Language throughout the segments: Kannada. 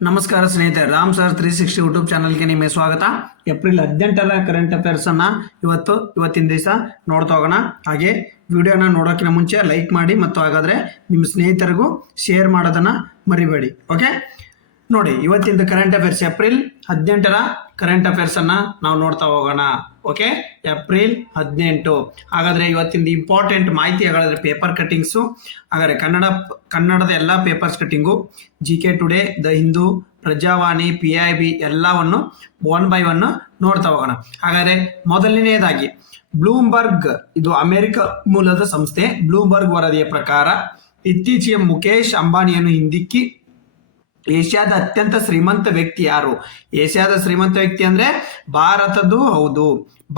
ನಮಸ್ಕಾರ ಸ್ನೇಹಿತರೆ, ರಾಮ್ ಸರ್ 360 ಯೂಟ್ಯೂಬ್ ಚಾನಲ್ಗೆ ನಿಮಗೆ ಸ್ವಾಗತ. ಏಪ್ರಿಲ್ 18ರ ಕರೆಂಟ್ ಅಫೇರ್ಸ್ ಅನ್ನ ಇವತ್ತಿನ ದಿವಸ ನೋಡ್ತಾ ಹೋಗೋಣ. ಹಾಗೆ ವಿಡಿಯೋನ ನೋಡೋಕ್ಕಿಂತ ಮುಂಚೆ ಲೈಕ್ ಮಾಡಿ ಮತ್ತು ಹಾಗಾದ್ರೆ ನಿಮ್ಮ ಸ್ನೇಹಿತರಿಗೂ ಶೇರ್ ಮಾಡೋದನ್ನ ಮರಿಬೇಡಿ. ಓಕೆ, ನೋಡಿ ಇವತ್ತಿನ ಕರೆಂಟ್ ಅಫೇರ್ಸ್ ಏಪ್ರಿಲ್ 18ರ ಕರೆಂಟ್ ಅಫೇರ್ಸ್ ಅನ್ನ ನಾವು ನೋಡ್ತಾ ಹೋಗೋಣ. Okay, April 18. ಹಾಗಾದ್ರೆ ಇವತ್ತಿನ ಇಂಪಾರ್ಟೆಂಟ್ ಮಾಹಿತಿ ಹಾಗಾದ್ರೆ ಪೇಪರ್ ಕಟ್ಟಿಂಗ್ಸು, ಹಾಗಾದ್ರೆ ಕನ್ನಡದ ಎಲ್ಲ papers cutting, GK today, the Hindu, Prajavani, PIB ಎಲ್ಲವನ್ನು 1 by 1 ನೋಡ್ತಾ ಹೋಗೋಣ. ಹಾಗಾದ್ರೆ ಮೊದಲನೆಯದಾಗಿ ಬ್ಲೂಮ್ಬರ್ಗ್, ಇದು ಅಮೆರಿಕ ಮೂಲದ ಸಂಸ್ಥೆ. ಬ್ಲೂಮ್ಬರ್ಗ್ ವರದಿಯ ಪ್ರಕಾರ ಇತ್ತೀಚೆಗೆ ಮುಖೇಶ್ ಅಂಬಾನಿಯನ್ನು ಹಿಂದಿಕ್ಕಿ ಏಷ್ಯಾದ ಅತ್ಯಂತ ಶ್ರೀಮಂತ ವ್ಯಕ್ತಿ ಯಾರು? ಏಷ್ಯಾದ ಶ್ರೀಮಂತ ವ್ಯಕ್ತಿ ಅಂದ್ರೆ ಭಾರತದ್ದು ಹೌದು.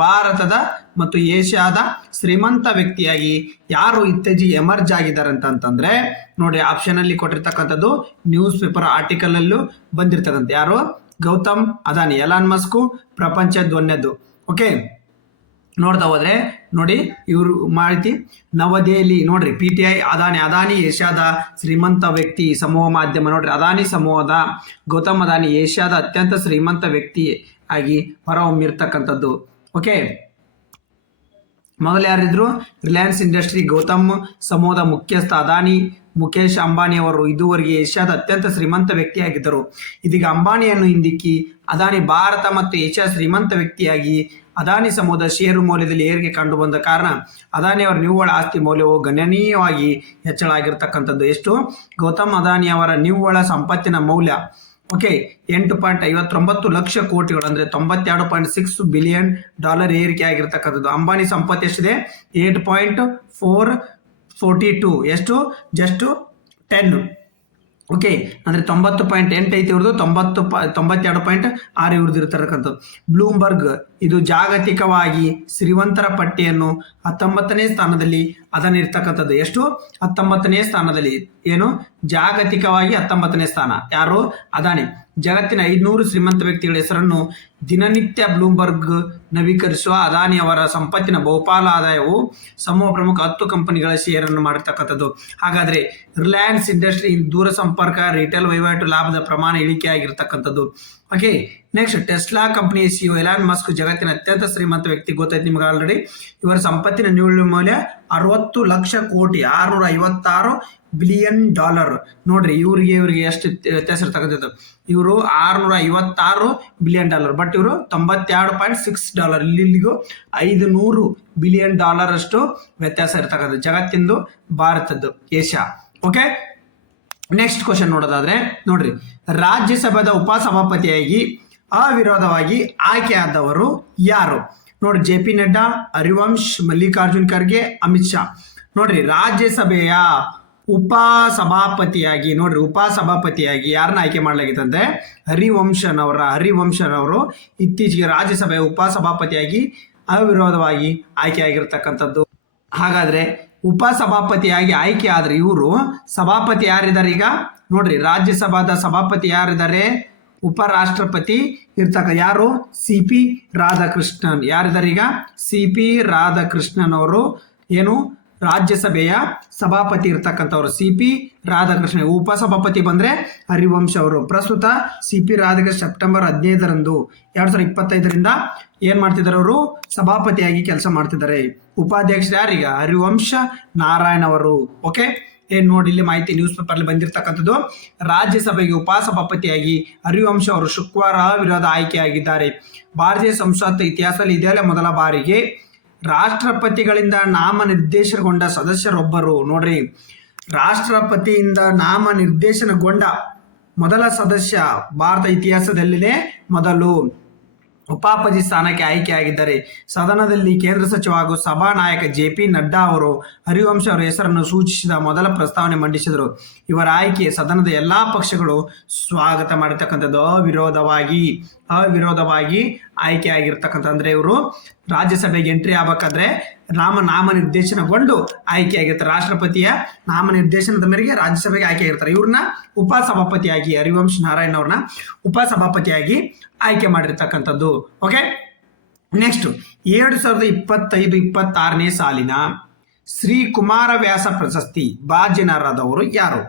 ಭಾರತದ ಮತ್ತು ಏಷ್ಯಾದ ಶ್ರೀಮಂತ ವ್ಯಕ್ತಿಯಾಗಿ ಯಾರು ಇತ್ತೀಚೆಗೆ ಎಮರ್ಜ್ ಆಗಿದ್ದಾರೆ ಅಂತಂದ್ರೆ ನೋಡಿ, ಆಪ್ಷನ್ ಅಲ್ಲಿ ಕೊಟ್ಟಿರ್ತಕ್ಕಂಥದ್ದು ನ್ಯೂಸ್ ಪೇಪರ್ ಆರ್ಟಿಕಲ್ ಅಲ್ಲೂ ಬಂದಿರ್ತಕ್ಕಂಥ ಯಾರು? ಗೌತಮ್ ಅದಾನಿ. ಎಲಾನ್ ಮಸ್ಕು ಪ್ರಪಂಚದ ಒಂದನೇದು. ಓಕೆ, ನೋಡ್ತಾ ಹೋದ್ರೆ ನೋಡಿ ಇವರು ಮಾಹಿತಿ ನವದೆಹಲಿ ನೋಡ್ರಿ, PTI ಅದಾನಿ ಏಷ್ಯಾದ ಶ್ರೀಮಂತ ವ್ಯಕ್ತಿ ಸಮೂಹ ಮಾಧ್ಯಮ. ನೋಡ್ರಿ, ಅದಾನಿ ಸಮೂಹದ ಗೌತಮ್ ಅದಾನಿ ಏಷ್ಯಾದ ಅತ್ಯಂತ ಶ್ರೀಮಂತ ವ್ಯಕ್ತಿ ಆಗಿ ಹೊರಹೊಮ್ಮಿರ್ತಕ್ಕಂಥದ್ದು. ಓಕೆ, ಮೊದಲು ಯಾರಿದ್ರು? ರಿಲಯನ್ಸ್ ಇಂಡಸ್ಟ್ರಿ ಗೌತಮ್ ಸಮೂಹದ ಮುಖ್ಯಸ್ಥ ಅದಾನಿ ಮುಖೇಶ್ ಅಂಬಾನಿ ಅವರು ಇದುವರೆಗೆ ಏಷ್ಯಾದ ಅತ್ಯಂತ ಶ್ರೀಮಂತ ವ್ಯಕ್ತಿಯಾಗಿದ್ದರು. ಇದೀಗ ಅಂಬಾನಿಯನ್ನು ಹಿಂದಿಕ್ಕಿ ಅದಾನಿ ಭಾರತ ಮತ್ತು ಏಷ್ಯಾ ಶ್ರೀಮಂತ ವ್ಯಕ್ತಿಯಾಗಿ ಅದಾನಿ ಸಮೂಹದ ಷೇರು ಮೌಲ್ಯದಲ್ಲಿ ಏರಿಕೆ ಕಂಡು ಬಂದ ಕಾರಣ ಅದಾನಿ ಅವರ ನಿವ್ವಳ ಆಸ್ತಿ ಮೌಲ್ಯವು ಗಣನೀಯವಾಗಿ ಹೆಚ್ಚಳ ಆಗಿರ್ತಕ್ಕಂಥದ್ದು. ಎಷ್ಟು? ಗೌತಮ್ ಅದಾನಿ ಅವರ ನಿವ್ವಳ ಸಂಪತ್ತಿನ ಮೌಲ್ಯ ಓಕೆ $8.59 ಲಕ್ಷ ಕೋಟಿಗಳು, ಅಂದ್ರೆ $92.6 ಬಿಲಿಯನ್ ಏರಿಕೆ ಆಗಿರ್ತಕ್ಕಂಥದ್ದು. ಅಂಬಾನಿ ಸಂಪತ್ತು ಎಷ್ಟಿದೆ? 8.442. ಎಷ್ಟು? ಜಸ್ಟ್ 10. ಓಕೆ, ಅಂದ್ರೆ 90.8 ಐತಿ ಇವ್ರದ್ದು, 92.6 ಇವ್ರದ್ದು ಇರ್ತಕ್ಕಂಥದ್ದು. ಬ್ಲೂಮ್ಬರ್ಗ್ ಇದು ಜಾಗತಿಕವಾಗಿ ಶ್ರೀಮಂತರ ಪಟ್ಟಿಯನ್ನು 19ನೇ ಸ್ಥಾನದಲ್ಲಿ ಅದಾನಿ ಇರ್ತಕ್ಕಂಥದ್ದು. ಎಷ್ಟು? 19ನೇ ಸ್ಥಾನದಲ್ಲಿ. ಏನು? ಜಾಗತಿಕವಾಗಿ 19ನೇ ಸ್ಥಾನ. ಯಾರು? ಅದಾನಿ. ಜಗತ್ತಿನ 500 ಶ್ರೀಮಂತ ವ್ಯಕ್ತಿಗಳ ಹೆಸರನ್ನು ದಿನನಿತ್ಯ ಬ್ಲೂಮ್ಬರ್ಗ್ ನವೀಕರಿಸುವ ಅದಾನಿ ಅವರ ಸಂಪತ್ತಿನ ಬಹುಪಾಲು ಆದಾಯವು ಸಮೂಹ ಪ್ರಮುಖ 10 ಕಂಪನಿಗಳ ಶೇರನ್ನು ಮಾಡಿರ್ತಕ್ಕಂಥದ್ದು. ಹಾಗಾದ್ರೆ ರಿಲಯನ್ಸ್ ಇಂಡಸ್ಟ್ರಿ ದೂರ ಸಂಪರ್ಕ ರಿಟೇಲ್ ವಹಿವಾಟು ಲಾಭದ ಪ್ರಮಾಣ ಇಳಿಕೆ ಆಗಿರ್ತಕ್ಕಂಥದ್ದು. Okay, next Tesla company CEO Elon Musk ಜಗತ್ತಿನ ಅತ್ಯಂತ ಶ್ರೀಮಂತ ವ್ಯಕ್ತಿ. ಗೊತ್ತಾಯ್ತು ನಿಮ್ಗೆ ಆಲ್ರೆಡಿ. ಇವರ ಸಂಪತ್ತಿನ ನಿವ್ವಳ ಮೌಲ್ಯ 60 ಲಕ್ಷ ಕೋಟಿ, $656 ಬಿಲಿಯನ್. ನೋಡ್ರಿ, ಇವ್ರಿಗೆ ಎಷ್ಟು ವ್ಯತ್ಯಾಸ ಇರ್ತಕ್ಕಂಥದ್ದು? ಇವರು $656 ಬಿಲಿಯನ್, ಬಟ್ ಇವರು $92.6. ಇಲ್ಲಿಗೂ $500 ಬಿಲಿಯನ್ ಅಷ್ಟು ವ್ಯತ್ಯಾಸ ಇರ್ತಕ್ಕಂಥದ್ದು. ಜಗತ್ತಿಂದು ಭಾರತದ್ದು, ಏಷ್ಯಾ. ಓಕೆ, ನೆಕ್ಸ್ಟ್ ಕ್ವಶನ್ ನೋಡೋದಾದ್ರೆ ನೋಡ್ರಿ, ರಾಜ್ಯಸಭಾದ ಉಪಸಭಾಪತಿಯಾಗಿ ಅವಿರೋಧವಾಗಿ ಆಯ್ಕೆಯಾದವರು ಯಾರು? ನೋಡ್ರಿ, JP ನಡ್ಡಾ, ಹರಿವಂಶ್, ಮಲ್ಲಿಕಾರ್ಜುನ್ ಖರ್ಗೆ, ಅಮಿತ್ ಶಾ. ನೋಡ್ರಿ, ರಾಜ್ಯಸಭೆಯ ಉಪಸಭಾಪತಿಯಾಗಿ ಯಾರನ್ನ ಆಯ್ಕೆ ಮಾಡಲಾಗಿತ್ತಂದ್ರೆ ಹರಿವಂಶನವರು ಇತ್ತೀಚೆಗೆ ರಾಜ್ಯಸಭೆಯ ಉಪಸಭಾಪತಿಯಾಗಿ ಅವಿರೋಧವಾಗಿ ಆಯ್ಕೆ ಆಗಿರ್ತಕ್ಕಂಥದ್ದು. ಹಾಗಾದ್ರೆ ಉಪಸಭಾಪತಿಯಾಗಿ ಆಯ್ಕೆ ಆದ್ರೆ ಇವರು ಸಭಾಪತಿ ಯಾರಿದ್ದಾರೆ? ಈಗ ನೋಡ್ರಿ, ರಾಜ್ಯಸಭಾದ ಸಭಾಪತಿ ಯಾರಿದ್ದಾರೆ? ಉಪರಾಷ್ಟ್ರಪತಿ ಯಾರು? CP ರಾಧಾಕೃಷ್ಣನ್. ಯಾರಿದ್ದಾರೆ ಈಗ? CP ರಾಧಾಕೃಷ್ಣನ್ ಅವರು ಏನು ರಾಜ್ಯಸಭೆಯ ಸಭಾಪತಿ ಇರ್ತಕ್ಕಂಥವ್ರು. CP ರಾಧಾಕೃಷ್ಣನ್. ಉಪಸಭಾಪತಿ ಬಂದ್ರೆ ಹರಿವಂಶ್ ಅವರು. ಪ್ರಸ್ತುತ CP ರಾಧಾಕೃಷ್ಣ ಸೆಪ್ಟೆಂಬರ್ 15ರಂದು 2025ರಿಂದ ಏನ್ ಮಾಡ್ತಿದ್ದಾರೆ? ಅವರು ಸಭಾಪತಿಯಾಗಿ ಕೆಲಸ ಮಾಡ್ತಿದ್ದಾರೆ. ಉಪಾಧ್ಯಕ್ಷರು ಯಾರೀಗ? ಹರಿವಂಶ ನಾರಾಯಣ್ ಅವರು. ಓಕೆ, ಏನ್ ನೋಡಿ, ಇಲ್ಲಿ ಮಾಹಿತಿ ನ್ಯೂಸ್ ಪೇಪರ್ ಅಲ್ಲಿ ಬಂದಿರತಕ್ಕಂಥದ್ದು. ರಾಜ್ಯಸಭೆಗೆ ಉಪಸಭಾಪತಿಯಾಗಿ ಹರಿವಂಶ ಅವರು ಶುಕ್ರವಾರ ವಿರೋಧ ಆಯ್ಕೆಯಾಗಿದ್ದಾರೆ. ಭಾರತೀಯ ಸಂಸತ್ ಇತಿಹಾಸದಲ್ಲಿ ಇದೆಲ್ಲ ಮೊದಲ ಬಾರಿಗೆ ರಾಷ್ಟ್ರಪತಿಗಳಿಂದ ನಾಮನಿರ್ದೇಶನಗೊಂಡ ಸದಸ್ಯರೊಬ್ಬರು. ನೋಡ್ರಿ, ರಾಷ್ಟ್ರಪತಿಯಿಂದ ನಾಮನಿರ್ದೇಶನಗೊಂಡ ಮೊದಲ ಸದಸ್ಯ ಭಾರತ ಇತಿಹಾಸದಲ್ಲಿನೇ ಮೊದಲು ಉಪಾಪತಿ ಸ್ಥಾನಕ್ಕೆ ಆಯ್ಕೆಯಾಗಿದ್ದಾರೆ. ಸದನದಲ್ಲಿ ಕೇಂದ್ರ ಸಚಿವ ಹಾಗೂ ಸಭಾನಾಯಕ JP ನಡ್ಡಾ ಅವರು ಹರಿವಂಶ್ ಅವರ ಹೆಸರನ್ನು ಸೂಚಿಸಿದ ಮೊದಲ ಪ್ರಸ್ತಾವನೆ ಮಂಡಿಸಿದರು. ಇವರ ಆಯ್ಕೆ ಸದನದ ಎಲ್ಲಾ ಪಕ್ಷಗಳು ಸ್ವಾಗತ ಮಾಡಿರ್ತಕ್ಕಂಥದ್ದು. ಅವಿರೋಧವಾಗಿ ಆಯ್ಕೆ ಆಗಿರ್ತಕ್ಕಂಥ, ಅಂದ್ರೆ ಇವರು ರಾಜ್ಯಸಭೆಗೆ ಎಂಟ್ರಿ ಆಗ್ಬೇಕಾದ್ರೆ ನಾಮನಿರ್ದೇಶನಗೊಂಡು ಆಯ್ಕೆ ಆಗಿರ್ತಾರೆ. ರಾಷ್ಟ್ರಪತಿಯ ನಾಮನಿರ್ದೇಶನದ ಮೇರೆಗೆ ರಾಜ್ಯಸಭೆಗೆ ಆಯ್ಕೆ ಆಗಿರ್ತಾರೆ. ಇವ್ರನ್ನ ಉಪಸಭಾಪತಿಯಾಗಿ ಹರಿವಂಶ್ ನಾರಾಯಣ್ ಅವ್ರನ್ನ ಉಪಸಭಾಪತಿಯಾಗಿ ಆಯ್ಕೆ ಮಾಡಿರ್ತಕ್ಕಂಥದ್ದು. ಓಕೆ, ನೆಕ್ಸ್ಟ್ 2025-26ನೇ ಸಾಲಿನ ಶ್ರೀ ಕುಮಾರವ್ಯಾಸ ಪ್ರಶಸ್ತಿ ಭಾಜನರಾದವರು ಯಾರು?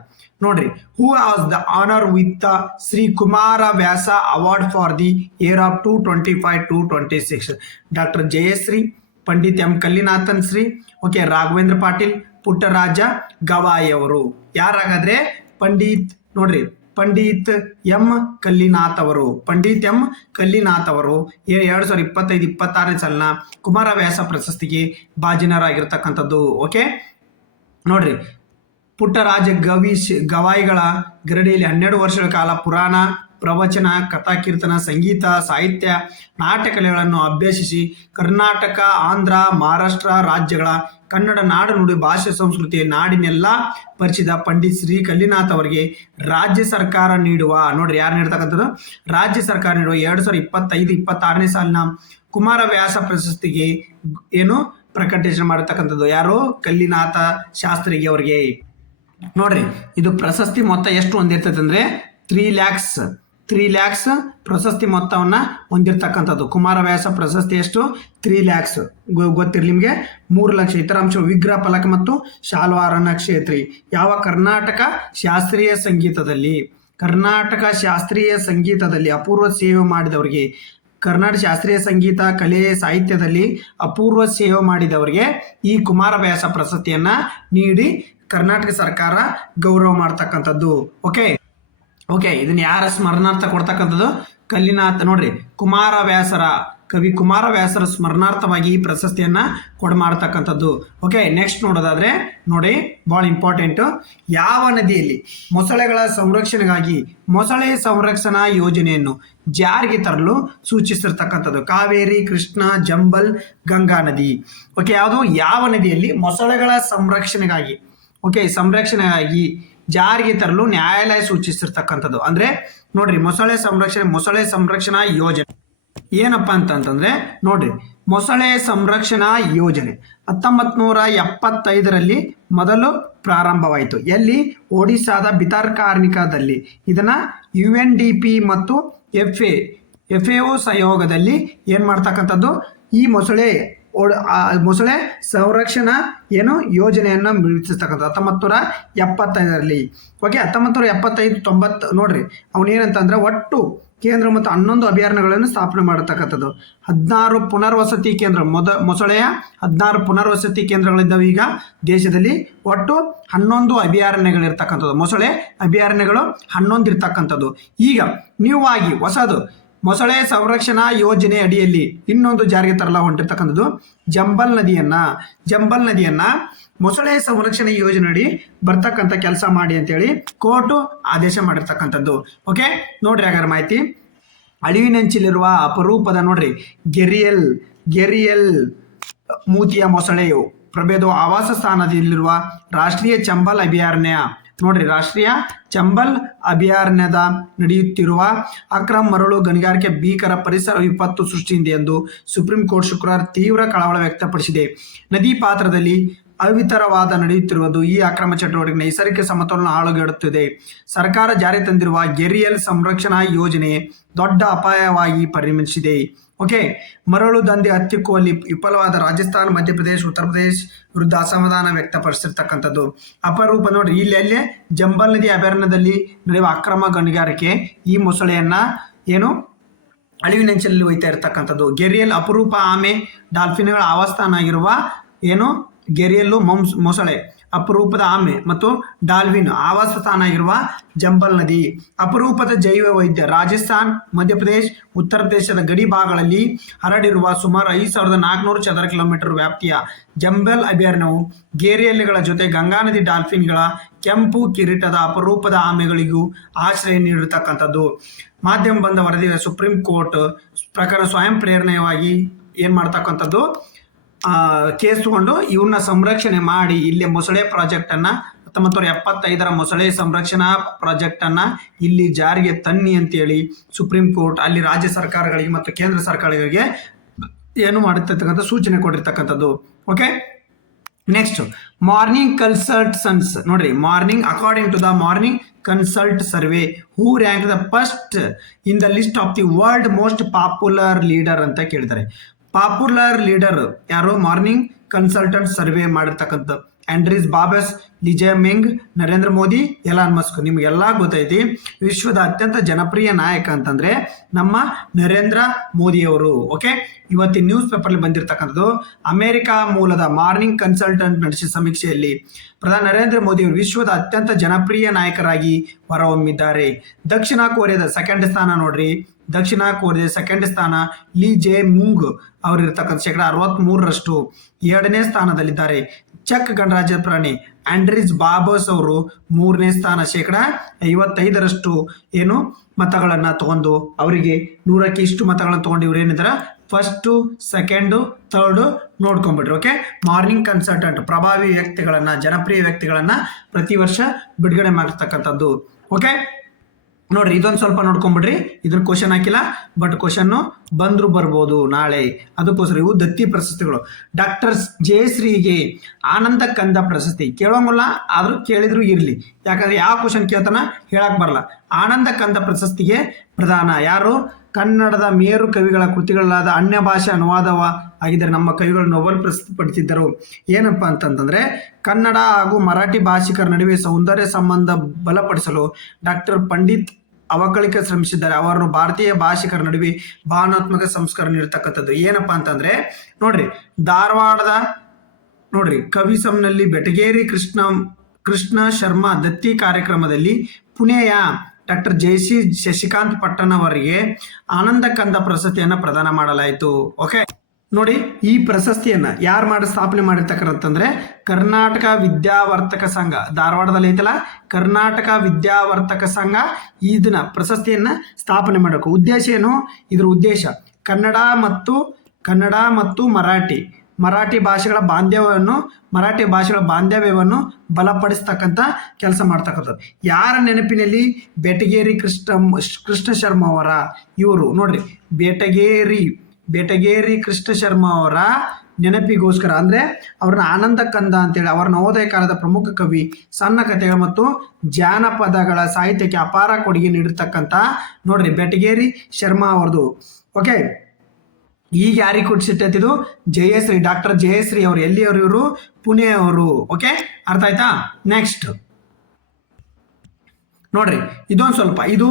ನೋಡ್ರಿ, who has the honour with the Shri Kumar Vyasa award for the year of 225-226. Doctor Jayashree, Pandit M Kallinathan Shri, okay, Raghavendra Patil, Puttaraj Gavai ಅವರು. ಯಾರಾಗಾದ್ರೆ ಪಂಡಿತ್, ನೋಡ್ರಿ, ಪಂಡಿತ್ ಎಂ ಕಲ್ಲಿನಾಥ್ ಅವರು, ಪಂಡಿತ್ ಎಂ ಕಲ್ಲಿನಾಥ್ ಅವರು 2025-26 ಸಾಲಿನ ಕುಮಾರವ್ಯಾಸ ಪ್ರಶಸ್ತಿಗೆ ಭಾಜನರಾಗಿರ್ತಕ್ಕಂಥದ್ದು. ಓಕೆ, ನೋಡ್ರಿ, ಪುಟ್ಟರಾಜ ಗವಾಯಿಗಳ ಗರಡಿಯಲ್ಲಿ 12 ವರ್ಷಗಳ ಕಾಲ ಪುರಾಣ, ಪ್ರವಚನ, ಕಥಾಕೀರ್ತನ, ಸಂಗೀತ, ಸಾಹಿತ್ಯ, ನಾಟ್ಯಕಲೆಗಳನ್ನು ಅಭ್ಯಸಿಸಿ ಕರ್ನಾಟಕ, ಆಂಧ್ರ, ಮಹಾರಾಷ್ಟ್ರ ರಾಜ್ಯಗಳ ಕನ್ನಡ ನಾಡು ನುಡಿ ಭಾಷೆ ಸಂಸ್ಕೃತಿ ನಾಡಿನೆಲ್ಲ ಪರಿಚಿತ ಪಂಡಿತ್ ಶ್ರೀ ಕಲ್ಲಿನಾಥ್ ಅವರಿಗೆ ರಾಜ್ಯ ಸರ್ಕಾರ ನೀಡುವ, ನೋಡ್ರಿ ಯಾರು ನೀಡ್ತಕ್ಕಂಥದ್ದು, ರಾಜ್ಯ ಸರ್ಕಾರ ನೀಡುವ 2025-26 ಸಾಲಿನ ಕುಮಾರವ್ಯಾಸ ಪ್ರಶಸ್ತಿಗೆ ಏನು ಪ್ರಕಟಣೆ ಮಾಡಿರ್ತಕ್ಕಂಥದ್ದು ಯಾರು, ಕಲ್ಲಿನಾಥ ಶಾಸ್ತ್ರಿಗೆ ಅವರಿಗೆ. ನೋಡ್ರಿ, ಇದು ಪ್ರಶಸ್ತಿ ಮೊತ್ತ ಎಷ್ಟು ಹೊಂದಿರ್ತದೆ ಅಂದ್ರೆ 3 lakhs ಪ್ರಶಸ್ತಿ ಮೊತ್ತವನ್ನ ಹೊಂದಿರತಕ್ಕಂಥದ್ದು. ಕುಮಾರವ್ಯಾಸ ಪ್ರಶಸ್ತಿ ಎಷ್ಟು? 3 lakhs. ಗೊತ್ತಿರಲಿ ನಿಮಗೆ. 3 ಲಕ್ಷ ಇತರ ಅಂಶಗಳು, ವಿಗ್ರಹ, ಫಲಕ ಮತ್ತು ಶಾಲ್ವಾರನ ಕ್ಷೇತ್ರಿ. ಯಾವ? ಕರ್ನಾಟಕ ಶಾಸ್ತ್ರೀಯ ಸಂಗೀತದಲ್ಲಿ ಅಪೂರ್ವ ಸೇವೆ ಮಾಡಿದವರಿಗೆ, ಕರ್ನಾಟಕ ಶಾಸ್ತ್ರೀಯ ಸಂಗೀತ, ಕಲೆ, ಸಾಹಿತ್ಯದಲ್ಲಿ ಅಪೂರ್ವ ಸೇವೆ ಮಾಡಿದವರಿಗೆ ಈ ಕುಮಾರವ್ಯಾಸ ಪ್ರಶಸ್ತಿಯನ್ನ ನೀಡಿ ಕರ್ನಾಟಕ ಸರ್ಕಾರ ಗೌರವ ಮಾಡ್ತಕ್ಕಂಥದ್ದು. ಓಕೆ, ಇದನ್ನ ಯಾರ ಸ್ಮರಣಾರ್ಥ ಕೊಡ್ತಕ್ಕಂಥದ್ದು? ಕಲ್ಲಿನಾಥ್. ನೋಡ್ರಿ, ಕವಿ ಕುಮಾರವ್ಯಾಸರ ಸ್ಮರಣಾರ್ಥವಾಗಿ ಈ ಪ್ರಶಸ್ತಿಯನ್ನ ಮಾಡ್ತಕ್ಕಂಥದ್ದು. ಓಕೆ, ನೆಕ್ಸ್ಟ್ ನೋಡೋದಾದ್ರೆ ನೋಡಿ, ಬಹಳ ಇಂಪಾರ್ಟೆಂಟ್. ಯಾವ ನದಿಯಲ್ಲಿ ಮೊಸಳೆಗಳ ಸಂರಕ್ಷಣೆಗಾಗಿ ಮೊಸಳೆ ಸಂರಕ್ಷಣಾ ಯೋಜನೆಯನ್ನು ಜಾರಿಗೆ ತರಲು ಸೂಚಿಸಿರ್ತಕ್ಕಂಥದ್ದು? ಕಾವೇರಿ, ಕೃಷ್ಣ, ಜಂಬಲ್, ಗಂಗಾ ನದಿ. ಓಕೆ, ಯಾವುದು? ಯಾವ ನದಿಯಲ್ಲಿ ಮೊಸಳೆಗಳ ಸಂರಕ್ಷಣೆಗಾಗಿ ಜಾರಿಗೆ ತರಲು ನ್ಯಾಯಾಲಯ ಸೂಚಿಸಿರ್ತಕ್ಕಂಥದ್ದು? ಅಂದ್ರೆ ನೋಡ್ರಿ, ಮೊಸಳೆ ಸಂರಕ್ಷಣಾ ಯೋಜನೆ ಏನಪ್ಪಾ ಅಂತಂದ್ರೆ, ನೋಡ್ರಿ, ಮೊಸಳೆ ಸಂರಕ್ಷಣಾ ಯೋಜನೆ 1975ರಲ್ಲಿ ಮೊದಲು ಪ್ರಾರಂಭವಾಯಿತು. ಎಲ್ಲಿ? ಒಡಿಶಾದ ಬಿತರ್ಕಾನಿಕಾದಲ್ಲಿ. ಇದನ್ನ UNDP ಮತ್ತು FAO ಸಹಯೋಗದಲ್ಲಿ ಏನ್ ಮಾಡ್ತಕ್ಕಂಥದ್ದು? ಈ ಮೊಸಳೆ ಸಂರಕ್ಷಣಾ ಯೋಜನೆಯನ್ನ ಬಿಡಿಸ್ತಕ್ಕಂಥ 1975ರಲ್ಲಿ. ಓಕೆ, 1975-90 ನೋಡ್ರಿ, ಅವನೇನಂತಂದ್ರೆ ಒಟ್ಟು ಕೇಂದ್ರ ಮತ್ತು 11 ಅಭಯಾರಣ್ಯಗಳನ್ನು ಸ್ಥಾಪನೆ ಮಾಡತಕ್ಕಂಥದ್ದು. 16 ಪುನರ್ವಸತಿ ಕೇಂದ್ರ, ಮೊಸಳೆಯ 16 ಪುನರ್ವಸತಿ ಕೇಂದ್ರಗಳಿದ್ದಾವೆ ಈಗ ದೇಶದಲ್ಲಿ. ಒಟ್ಟು 11 ಅಭಯಾರಣ್ಯಗಳಿರ್ತಕ್ಕಂಥದ್ದು, ಮೊಸಳೆ ಅಭಯಾರಣ್ಯಗಳು 11 ಇರ್ತಕ್ಕಂಥದ್ದು. ಈಗ ನೀವಾಗಿ ಹೊಸದು ಮೊಸಳೆ ಸಂರಕ್ಷಣಾ ಯೋಜನೆ ಅಡಿಯಲ್ಲಿ ಇನ್ನೊಂದು ಜಾರಿಗೆ ತರಲ ಹೊಂಟಿರ್ತಕ್ಕಂಥದ್ದು ಜಂಬಲ್ ನದಿಯನ್ನ ಮೊಸಳೆ ಸಂರಕ್ಷಣೆ ಯೋಜನೆ ಅಡಿ ಬರ್ತಕ್ಕಂಥ ಕೆಲಸ ಮಾಡಿ ಅಂತೇಳಿ ಕೋರ್ಟು ಆದೇಶ ಮಾಡಿರ್ತಕ್ಕಂಥದ್ದು. ಓಕೆ, ನೋಡ್ರಿ, ಹಾಗಾದ್ರೆ ಮಾಹಿತಿ. ಅಳಿವಿನಂಚಿಲಿರುವ ಅಪರೂಪದ ನೋಡ್ರಿ ಗೆರಿಯಲ್ ಮೂತಿಯ ಮೊಸಳೆಯು ಪ್ರಭೇದವು ಆವಾಸ ಸ್ಥಾನದಲ್ಲಿರುವ ರಾಷ್ಟ್ರೀಯ ಚಂಬಲ್ ಅಭಯಾರಣ್ಯ. ನೋಡ್ರಿ, ರಾಷ್ಟ್ರೀಯ ಚಂಬಲ್ ಅಭಯಾರಣ್ಯದ ನಡೆಯುತ್ತಿರುವ ಅಕ್ರಮ ಮರಳು ಗಣಿಗಾರಿಕೆ ಭೀಕರ ಪರಿಸರ ವಿಪತ್ತು ಸೃಷ್ಟಿಸಿದೆ ಎಂದು ಸುಪ್ರೀಂ ಕೋರ್ಟ್ ಶುಕ್ರವಾರ ತೀವ್ರ ಕಳವಳ ವ್ಯಕ್ತಪಡಿಸಿದೆ. ನದಿ ಪಾತ್ರದಲ್ಲಿ ಅವಿತರವಾದ ನಡೆಯುತ್ತಿರುವುದು ಈ ಅಕ್ರಮ ಚಟುವಟಿಕೆ ನೈಸರ್ಗಿಕ ಸಮತೋಲನ ಹಾಳುಗೆಡುತ್ತಿದೆ. ಸರ್ಕಾರ ಜಾರಿ ತಂದಿರುವ ಗೆರಿಯಲ್ ಸಂರಕ್ಷಣಾ ಯೋಜನೆ ದೊಡ್ಡ ಅಪಾಯವಾಗಿ ಪರಿಣಮಿಸಿದೆ. ಓಕೆ, ಮರಳು ದಂಧೆ ಹತ್ತಿಕ್ಕುವಲ್ಲಿ ವಿಫಲವಾದ ರಾಜಸ್ಥಾನ, ಮಧ್ಯಪ್ರದೇಶ, ಉತ್ತರ ಪ್ರದೇಶ ವಿರುದ್ಧ ಅಸಮಾಧಾನ ವ್ಯಕ್ತಪಡಿಸಿರ್ತಕ್ಕಂಥದ್ದು. ಅಪರೂಪ ನೋಡ್ರಿ, ಇಲ್ಲೇ ಜಂಬಲ್ ನದಿ ಅಭಯಾರಣ್ಯದಲ್ಲಿ ನಡೆಯುವ ಅಕ್ರಮ ಗಣಿಗಾರಿಕೆ ಈ ಮೊಸಳೆಯನ್ನ ಅಳಿವಿನಂಚಲ್ಲಿ ಒಯ್ತಾ ಇರತಕ್ಕಂಥದ್ದು. ಗೆರಿಯಲ್ ಅಪರೂಪ ಆಮೆ ಡಾಲ್ಫಿನ್ಗಳ ಆವಾಸ್ಥಾನ ಆಗಿರುವ ಗೆರಿಯಲ್ಲು ಮೊಸಳೆ, ಅಪರೂಪದ ಆಮೆ ಮತ್ತು ಡಾಲ್ಫಿನ್ ಆವಾಸ ಸ್ಥಾನ ಆಗಿರುವ ಜಂಬಲ್ ನದಿ. ಅಪರೂಪದ ಜೈವ ವೈದ್ಯ ರಾಜಸ್ಥಾನ್, ಮಧ್ಯಪ್ರದೇಶ, ಉತ್ತರ ಪ್ರದೇಶದ ಗಡಿ ಭಾಗಗಳಲ್ಲಿ ಹರಡಿರುವ ಸುಮಾರು 5400 ಚದರ ಕಿಲೋಮೀಟರ್ ವ್ಯಾಪ್ತಿಯ ಜಂಬಲ್ ಅಭಯಾರಣ್ಯವು ಗೆರಿಯಲ್ಗಳ ಜೊತೆ ಗಂಗಾ ನದಿ ಡಾಲ್ಫಿನ್ಗಳ, ಕೆಂಪು ಕಿರೀಟದ ಅಪರೂಪದ ಆಮೆಗಳಿಗೂ ಆಶ್ರಯ ನೀಡಿರ್ತಕ್ಕಂಥದ್ದು. ಮಾಧ್ಯಮ ಬಂದ ವರದಿಯ ಸುಪ್ರೀಂ ಕೋರ್ಟ್ ಪ್ರಕಾರ ಸ್ವಯಂ ಪ್ರೇರಣೆಯಾಗಿ ಏನ್ ಮಾಡ್ತಕ್ಕಂಥದ್ದು ಕೇಸ್ ತಗೊಂಡು ಇವನ್ನ ಸಂರಕ್ಷಣೆ ಮಾಡಿ ಇಲ್ಲಿ ಮೊಸಳೆ ಪ್ರಾಜೆಕ್ಟ್ ಅನ್ನ 1975ರ ಮೊಸಳೆ ಸಂರಕ್ಷಣಾ ಪ್ರಾಜೆಕ್ಟ್ ಅನ್ನ ಇಲ್ಲಿ ಜಾರಿಗೆ ತನ್ನಿ ಅಂತೇಳಿ ಸುಪ್ರೀಂ ಕೋರ್ಟ್ ಅಲ್ಲಿ ರಾಜ್ಯ ಸರ್ಕಾರಗಳಿಗೆ ಮತ್ತು ಕೇಂದ್ರ ಸರ್ಕಾರಗಳಿಗೆ ಏನು ಮಾಡಿರ್ತಕ್ಕಂಥ ಸೂಚನೆ ಕೊಟ್ಟಿರ್ತಕ್ಕಂಥದ್ದು. Okay, next morning consultants. ನೋಡ್ರಿ, according to the morning consult survey who rank the first in the list of the world most popular leader ಅಂತ ಕೇಳಿದ್ದಾರೆ. ಪಾಪ್ಯುಲರ್ ಲೀಡರ್ ಯಾರು? ಮಾರ್ನಿಂಗ್ ಕನ್ಸಲ್ಟೆಂಟ್ ಸರ್ವೆ ಮಾಡಿರ್ತಕ್ಕಂಥ Andrej Babis, Lee Jae Myung, Narendra Modi, Elon Musk. ನಿಮಗೆಲ್ಲ ಗೊತ್ತೈತಿ ವಿಶ್ವದ ಅತ್ಯಂತ ಜನಪ್ರಿಯ ನಾಯಕ ಅಂತಂದ್ರೆ ನಮ್ಮ ನರೇಂದ್ರ ಮೋದಿಯವರು. ಓಕೆ, ಇವತ್ತಿನ ನ್ಯೂಸ್ ಪೇಪರ್ಲಿ ಬಂದಿರತಕ್ಕಂಥದ್ದು ಅಮೆರಿಕ ಮೂಲದ ಮಾರ್ನಿಂಗ್ ಕನ್ಸಲ್ಟೆಂಟ್ ನಡೆಸಿದ ಸಮೀಕ್ಷೆಯಲ್ಲಿ ಪ್ರಧಾನಿ ನರೇಂದ್ರ ಮೋದಿ ಅವರು ವಿಶ್ವದ ಅತ್ಯಂತ ಜನಪ್ರಿಯ ನಾಯಕರಾಗಿ ಹೊರಹೊಮ್ಮಿದ್ದಾರೆ. ದಕ್ಷಿಣ ಕೊರಿಯಾದ ಸೆಕೆಂಡ್ ಸ್ಥಾನ ನೋಡ್ರಿ, ದಕ್ಷಿಣ ಕೊರಿಯಾದ ಸೆಕೆಂಡ್ ಸ್ಥಾನ ಲಿ ಜೆ ಮುಂಗ್ ಅವರು ಇರ್ತಕ್ಕಂಥ 63%. ಎರಡನೇ ಸ್ಥಾನದಲ್ಲಿದ್ದಾರೆ ಚೆಕ್ ಗಣರಾಜ್ಯದ ಪ್ರಾಣಿ ಆಂಡ್ರೀಸ್ ಬಾಬಸ್ ಅವರು 3ನೇ ಸ್ಥಾನ, 55% ಏನು ಮತಗಳನ್ನ ತಗೊಂಡು ಅವರಿಗೆ 100ಕ್ಕೆ ಇಷ್ಟು ಮತಗಳನ್ನ ತಗೊಂಡು ಇವ್ರು ಏನಿದ್ದಾರೆ ಫಸ್ಟ್, ಸೆಕೆಂಡ್, ಥರ್ಡ್ ನೋಡ್ಕೊಂಡ್ಬಿಟ್ರಿ. ಓಕೆ, ಮಾರ್ನಿಂಗ್ ಕನ್ಸಲ್ಟೆಂಟ್ ಪ್ರಭಾವಿ ವ್ಯಕ್ತಿಗಳನ್ನ, ಜನಪ್ರಿಯ ವ್ಯಕ್ತಿಗಳನ್ನ ಪ್ರತಿ ವರ್ಷ ಬಿಡುಗಡೆ ಮಾಡಿರ್ತಕ್ಕಂಥದ್ದು. ಓಕೆ ನೋಡ್ರಿ, ಇದೊಂದು ಸ್ವಲ್ಪ ನೋಡ್ಕೊಂಡ್ಬಿಡ್ರಿ. ಇದನ್ನ ಕ್ವಶನ್ ಹಾಕಿಲ್ಲ, ಬಟ್ ಕ್ವಶನ್ ಬಂದ್ರು ಬರ್ಬೋದು ನಾಳೆ. ಅದಕ್ಕೋಸ್ಕರ ಇವು ದತ್ತಿ ಪ್ರಶಸ್ತಿಗಳು. ಡಾಕ್ಟರ್ ಜಯಶ್ರೀಗೆ ಆನಂದ ಕಂದ ಪ್ರಶಸ್ತಿ ಕೇಳೋಂಗಿಲ್ಲ, ಆದ್ರೂ ಕೇಳಿದ್ರು ಇರ್ಲಿ, ಯಾಕಂದ್ರೆ ಯಾವ ಕ್ವಶನ್ ಕೇಳ್ತಾನ ಹೇಳಕ್ ಬರಲ್ಲ. ಆನಂದ ಕಂದ ಪ್ರಶಸ್ತಿಗೆ ಪ್ರದಾನ ಯಾರು? ಕನ್ನಡದ ಮೇರು ಕವಿಗಳ ಕೃತಿಗಳಾದ ಅನ್ಯ ಭಾಷೆ ಅನುವಾದವ ಆಗಿದ್ದಾರೆ ನಮ್ಮ ಕವಿಗಳು ನೊಬೆಲ್ ಪ್ರಶಸ್ತಿ ಪಡೆದಿದ್ದರು. ಏನಪ್ಪಾ ಅಂತಂದ್ರೆ ಕನ್ನಡ ಹಾಗೂ ಮರಾಠಿ ಭಾಷಿಕರ ನಡುವೆ ಸೌಂದರ್ಯ ಸಂಬಂಧ ಬಲಪಡಿಸಲು ಡಾಕ್ಟರ್ ಪಂಡಿತ್ ಅವಕಳಿಕ ಶ್ರಮಿಸಿದ್ದಾರೆ. ಅವರನ್ನು ಭಾರತೀಯ ಭಾಷಿಕರ ನಡುವೆ ಭಾವನಾತ್ಮಕ ಸಂಸ್ಕಾರ ನೀಡತಕ್ಕಂಥದ್ದು. ಏನಪ್ಪಾ ಅಂತಂದ್ರೆ ನೋಡ್ರಿ, ಧಾರವಾಡದ ನೋಡ್ರಿ ಕವಿಸಂನಲ್ಲಿ ಬೆಟಗೇರಿ ಕೃಷ್ಣ ಶರ್ಮಾ ದತ್ತಿ ಕಾರ್ಯಕ್ರಮದಲ್ಲಿ ಪುಣೆಯ ಡಾಕ್ಟರ್ ಜಯಶ್ರೀ ಶಶಿಕಾಂತ್ ಪಟ್ಟಣ್ ಅವರಿಗೆ ಆನಂದ ಕಂದ ಪ್ರಶಸ್ತಿಯನ್ನ ಪ್ರದಾನ ಮಾಡಲಾಯಿತು. ಓಕೆ ನೋಡಿ, ಈ ಪ್ರಶಸ್ತಿಯನ್ನ ಯಾರು ಸ್ಥಾಪನೆ ಮಾಡಿರ್ತಕ್ಕಂತಂದ್ರೆ ಕರ್ನಾಟಕ ವಿದ್ಯಾವರ್ತಕ ಸಂಘ, ಧಾರವಾಡದಲ್ಲಿ ಐತಲ್ಲ ಕರ್ನಾಟಕ ವಿದ್ಯಾವರ್ತಕ ಸಂಘ ಇದನ್ನ ಪ್ರಶಸ್ತಿಯನ್ನ ಸ್ಥಾಪನೆ ಮಾಡಬೇಕು. ಉದ್ದೇಶ ಏನು? ಇದ್ರ ಉದ್ದೇಶ ಕನ್ನಡ ಮತ್ತು ಮರಾಠಿ ಭಾಷೆಗಳ ಬಾಂಧವ್ಯವನ್ನು ಬಲಪಡಿಸ್ತಕ್ಕಂಥ ಕೆಲಸ ಮಾಡ್ತಕ್ಕಂಥದ್ದು. ಯಾರ ನೆನಪಿನಲ್ಲಿ? ಬೆಟಗೇರಿ ಕೃಷ್ಣ ಶರ್ಮಾ ಅವರ ಇವರು ನೋಡ್ರಿ, ಬೆಟಗೇರಿ ಕೃಷ್ಣ ಶರ್ಮಾ ಅವರ ನೆನಪಿಗೋಸ್ಕರ ಅಂದ್ರೆ ಅವ್ರನ್ನ ಆನಂದ ಕಂದ ಅಂತೇಳಿ ಅವರ ನವೋದಯ ಕಾಲದ ಪ್ರಮುಖ ಕವಿ, ಸಣ್ಣ ಕಥೆಗಳು ಮತ್ತು ಜಾನಪದಗಳ ಸಾಹಿತ್ಯಕ್ಕೆ ಅಪಾರ ಕೊಡುಗೆ ನೀಡಿರ್ತಕ್ಕಂಥ ನೋಡ್ರಿ ಬೆಟಗೇರಿ ಶರ್ಮಾ ಅವ್ರದ್ದು. ಓಕೆ, ಈಗ ಯಾರಿಗೆ ಕೊಡಿಸಿಟ್ಟಿದ್ದು? ಜಯಶ್ರೀ, ಡಾಕ್ಟರ್ ಜಯಶ್ರೀ ಅವರು. ಎಲ್ಲಿಯವರು ಇವರು? ಪುಣೆ ಅವರು. ಓಕೆ, ಅರ್ಥ ಆಯ್ತಾ? ನೆಕ್ಸ್ಟ್ ನೋಡ್ರಿ, ಇದೊಂದು ಸ್ವಲ್ಪ, ಇದು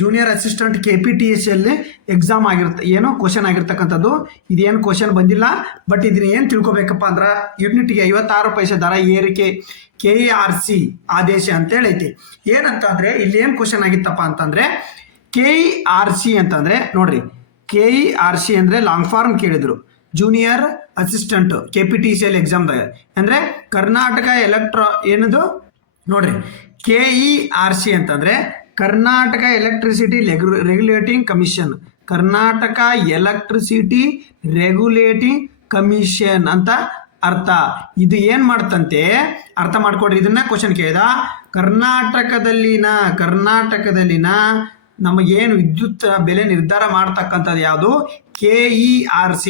ಜೂನಿಯರ್ ಅಸಿಸ್ಟೆಂಟ್ KPTS ಅಲ್ಲಿ ಎಕ್ಸಾಮ್ ಏನು ಕ್ವಶನ್ ಆಗಿರ್ತಕ್ಕಂಥದ್ದು. ಇದೇನು ಕ್ವಶನ್ ಬಂದಿಲ್ಲ, ಬಟ್ ಇದನ್ನ ಏನು ತಿಳ್ಕೊಬೇಕಪ್ಪ ಅಂದ್ರೆ ಯೂನಿಟ್ಗೆ 56 ಪೈಸೆ ದರ ಏರಿಕೆ KERC ಆದೇಶ ಅಂತೇಳಿ ಐತಿ. ಏನಂತಂದ್ರೆ ಇಲ್ಲಿ ಏನು ಕ್ವಶನ್ ಆಗಿತ್ತಪ್ಪ ಅಂತಂದ್ರೆ KERC ಅಂತಂದ್ರೆ ನೋಡ್ರಿ, KERC ಅಂದ್ರೆ ಲಾಂಗ್ ಫಾರ್ಮ್ ಕೇಳಿದ್ರು. ಜೂನಿಯರ್ ಅಸಿಸ್ಟೆಂಟ್ KPTC ಎಕ್ಸಾಮ್ದಾಗ ಅಂದ್ರೆ ಕರ್ನಾಟಕ ಏನದು ನೋಡ್ರಿ, KERC ಅಂತಂದ್ರೆ Karnataka electricity regulating commission, Karnataka electricity regulating commission ಅಂತ ಅರ್ಥ. ಇದು ಏನ್ ಮಾಡ್ತಂತೆ ಅರ್ಥ ಮಾಡ್ಕೊಡ್ರಿ. ಇದನ್ನ ಕ್ವಶನ್ ಕೇಳಿದ, ಕರ್ನಾಟಕದಲ್ಲಿನ ನಮಗೇನು ವಿದ್ಯುತ್ ಬೆಲೆ ನಿರ್ಧಾರ ಮಾಡ್ತಕ್ಕಂಥದ್ದು ಯಾವುದು? KERC.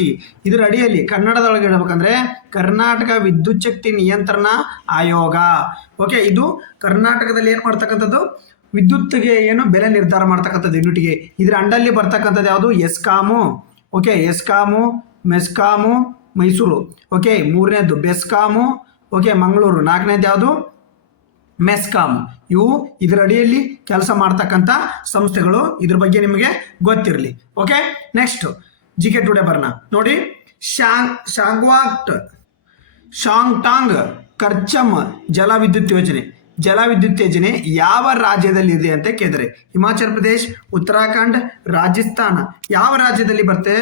ಇದರ ಅಡಿಯಲ್ಲಿ ಕನ್ನಡದೊಳಗೆ ಹೇಳ್ಬೇಕಂದ್ರೆ ಕರ್ನಾಟಕ ವಿದ್ಯುತ್ ಶಕ್ತಿ ನಿಯಂತ್ರಣ ಆಯೋಗ. ಓಕೆ, ಇದು ಕರ್ನಾಟಕದಲ್ಲಿ ಏನು ಮಾಡ್ತಕ್ಕಂಥದ್ದು? ವಿದ್ಯುತ್ಗೆ ಏನು ಬೆಲೆ ನಿರ್ಧಾರ ಮಾಡ್ತಕ್ಕಂಥದ್ದು ಯೂನಿಟ್ಗೆ. ಇದರ ಅಂಡಲ್ಲಿ ಬರ್ತಕ್ಕಂಥದ್ದು ಯಾವುದು? ESCOM. Okay, ESCOM, MESCOM Mysuru. Okay, 3ನೇದು ಬೆಸ್ಕಾಮು. ಓಕೆ, ಮಂಗಳೂರು. 4ನೇದು ಯಾವುದು? ಮೆಸ್ಕಾಮ್. ಇವು ಇದರ ಅಡಿಯಲ್ಲಿ ಕೆಲಸ ಮಾಡ್ತಕ್ಕಂಥ ಸಂಸ್ಥೆಗಳು. ಇದ್ರ ಬಗ್ಗೆ ನಿಮಗೆ ಗೊತ್ತಿರಲಿ. ಓಕೆ, ನೆಕ್ಸ್ಟ್ GK ಟುಡೇ ಬರ್ನ ನೋಡಿ. ಶಾಂಗ್ಟಾಂಗ್ ಕರ್ಚಮ್ ಜಲವಿದ್ಯುತ್ ಯೋಜನೆ ಯಾವ ರಾಜ್ಯದಲ್ಲಿ ಇದೆ ಅಂತ ಕೇಳಿದ್ರೆ ಹಿಮಾಚಲ್ ಪ್ರದೇಶ್, ಉತ್ತರಾಖಂಡ್, ರಾಜಸ್ಥಾನ. ಯಾವ ರಾಜ್ಯದಲ್ಲಿ ಬರುತ್ತೆ?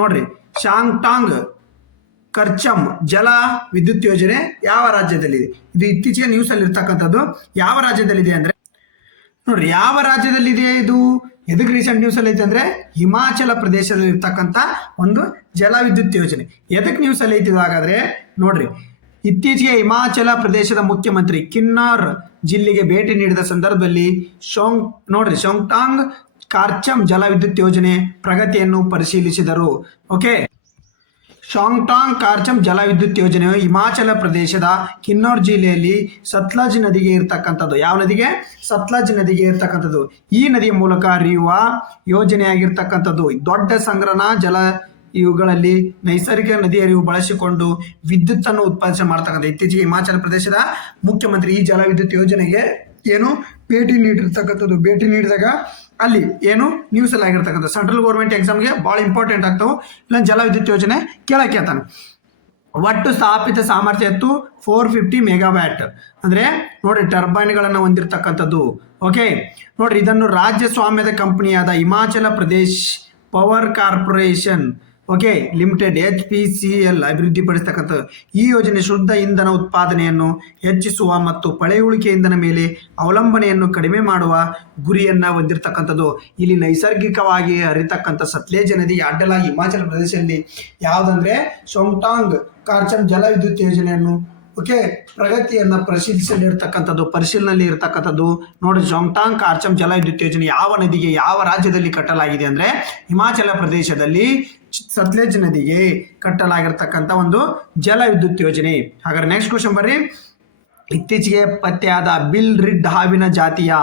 ನೋಡ್ರಿ, ಶಾಂಗ್ಟಾಂಗ್ ಕರ್ಚಮ್ ಜಲ ವಿದ್ಯುತ್ ಯೋಜನೆ ಯಾವ ರಾಜ್ಯದಲ್ಲಿದೆ? ಇದು ಇತ್ತೀಚೆಗೆ ನ್ಯೂಸ್ ಅಲ್ಲಿ ಇರ್ತಕ್ಕಂಥದ್ದು. ಯಾವ ರಾಜ್ಯದಲ್ಲಿದೆ ಅಂದ್ರೆ ನೋಡ್ರಿ, ಯಾವ ರಾಜ್ಯದಲ್ಲಿದೆ ಇದು? ಎದಕ್ಕೆ ರೀಸೆಂಟ್ ನ್ಯೂಸ್ ಅಲ್ಲಿ ಐತೆ ಅಂದ್ರೆ ಹಿಮಾಚಲ ಪ್ರದೇಶದಲ್ಲಿ ಇರ್ತಕ್ಕಂಥ ಒಂದು ಜಲ ವಿದ್ಯುತ್ ಯೋಜನೆ. ಎದಕ್ಕೆ ನ್ಯೂಸ್ ಅಲ್ಲಿ ಐತಿದು? ಹಾಗಾದ್ರೆ ನೋಡ್ರಿ, ಇತ್ತೀಚೆಗೆ ಹಿಮಾಚಲ ಪ್ರದೇಶದ ಮುಖ್ಯಮಂತ್ರಿ ಕಿನ್ನೌರ್ ಜಿಲ್ಲೆಗೆ ಭೇಟಿ ನೀಡಿದ ಸಂದರ್ಭದಲ್ಲಿ ಶಾಂಗ್ಟಾಂಗ್ ಕಾರ್ಚಮ್ ಜಲ ವಿದ್ಯುತ್ ಯೋಜನೆ ಪ್ರಗತಿಯನ್ನು ಪರಿಶೀಲಿಸಿದರು. ಓಕೆ, ಶಾಂಗ್ಟಾಂಗ್ ಕಾರ್ಚಮ್ ಜಲ ವಿದ್ಯುತ್ ಯೋಜನೆಯು ಹಿಮಾಚಲ ಪ್ರದೇಶದ ಕಿನ್ನೌರ್ ಜಿಲ್ಲೆಯಲ್ಲಿ ಸತ್ಲಜ್ ನದಿಗೆ ಇರ್ತಕ್ಕಂಥದ್ದು. ಯಾವ ನದಿಗೆ? ಸತ್ಲಜ್ ನದಿಗೆ ಇರ್ತಕ್ಕಂಥದ್ದು. ಈ ನದಿಯ ಮೂಲಕ ಹರಿಯುವ ಯೋಜನೆಯಾಗಿರ್ತಕ್ಕಂಥದ್ದು. ದೊಡ್ಡ ಸಂಗ್ರಹಣಾ ಜಲ ಇವುಗಳಲ್ಲಿ ನೈಸರ್ಗಿಕ ನದಿ ಹರಿವು ಬಳಸಿಕೊಂಡು ವಿದ್ಯುತ್ತನ್ನು ಉತ್ಪಾದನೆ ಮಾಡ್ತಕ್ಕಂಥ ಇತ್ತೀಚೆಗೆ ಹಿಮಾಚಲ ಪ್ರದೇಶದ ಮುಖ್ಯಮಂತ್ರಿ ಈ ಜಲ ವಿದ್ಯುತ್ ಯೋಜನೆಗೆ ಏನು ಭೇಟಿ ನೀಡಿದಾಗ ಅಲ್ಲಿ ಏನು ನ್ಯೂಸ್ ಅಲ್ಲಿ ಆಗಿರ್ತಕ್ಕಂಥ ಸೆಂಟ್ರಲ್ ಗೌರ್ಮೆಂಟ್ ಎಕ್ಸಾಮ್ಗೆ ಭಾಳ ಇಂಪಾರ್ಟೆಂಟ್ ಆಗ್ತಾವೆ. ಇಲ್ಲ ಜಲ ವಿದ್ಯುತ್ ಯೋಜನೆ ಕೇಳಕ್ಕೆ ಹೇಳ್ತಾನೆ. ಒಟ್ಟು ಸ್ಥಾಪಿತ ಸಾಮರ್ಥ್ಯ ಎತ್ತು 450 ಮೆಗಾವ್ಯಾಟ್ ಅಂದರೆ ನೋಡ್ರಿ ಟರ್ಬೈನ್ಗಳನ್ನು ಹೊಂದಿರತಕ್ಕಂಥದ್ದು. ಓಕೆ ನೋಡ್ರಿ, ಇದನ್ನು ರಾಜ್ಯ ಸ್ವಾಮ್ಯದ ಕಂಪನಿಯಾದ Himachal Pradesh power corporation limited HPCL ಅಭಿವೃದ್ಧಿಪಡಿಸತಕ್ಕಂಥದ್ದು. ಈ ಯೋಜನೆ ಶುದ್ಧ ಇಂಧನ ಉತ್ಪಾದನೆಯನ್ನು ಹೆಚ್ಚಿಸುವ ಮತ್ತು ಪಳೆಯುಳಿಕೆ ಇಂಧನ ಮೇಲೆ ಅವಲಂಬನೆಯನ್ನು ಕಡಿಮೆ ಮಾಡುವ ಗುರಿಯನ್ನು ಹೊಂದಿರತಕ್ಕಂಥದ್ದು. ಇಲ್ಲಿ ನೈಸರ್ಗಿಕವಾಗಿ ಹರಿತಕ್ಕಂಥ ಸತ್ಲೇಜ್ ನದಿಗೆ ಅಡ್ಡಲಾಗಿ ಹಿಮಾಚಲ ಪ್ರದೇಶದಲ್ಲಿ ಯಾವುದಂದ್ರೆ ಸೊಂಗ್ಟಾಂಗ್ ಕಾರ್ಚಮ್ ಜಲ ವಿದ್ಯುತ್ ಯೋಜನೆಯನ್ನು ಪ್ರಗತಿಯನ್ನು ಪರಿಶೀಲನೆಯಲ್ಲಿ ಇರತಕ್ಕಂಥದ್ದು. ನೋಡಿ, ಜೊಂಗ್ಟಾಂಗ್ ಕಾರ್ಚಮ್ ಜಲ ವಿದ್ಯುತ್ ಯೋಜನೆ ಯಾವ ನದಿಗೆ ಯಾವ ರಾಜ್ಯದಲ್ಲಿ ಕಟ್ಟಲಾಗಿದೆ ಅಂದರೆ ಹಿಮಾಚಲ ಪ್ರದೇಶದಲ್ಲಿ ಸತ್ಲೇಜ್ ನದಿಗೆ ಕಟ್ಟಲಾಗಿರ್ತಕ್ಕಂಥ ಒಂದು ಜಲ ವಿದ್ಯುತ್ ಯೋಜನೆ. ಹಾಗಾದ್ರೆ ನೆಕ್ಸ್ಟ್ ಕ್ವಶನ್ ಬರ್ರಿ. ಇತ್ತೀಚೆಗೆ ಪತ್ತೆಯಾದ ಬಿಲ್ ರಿಡ್ ಹಾವಿನ ಜಾತಿಯ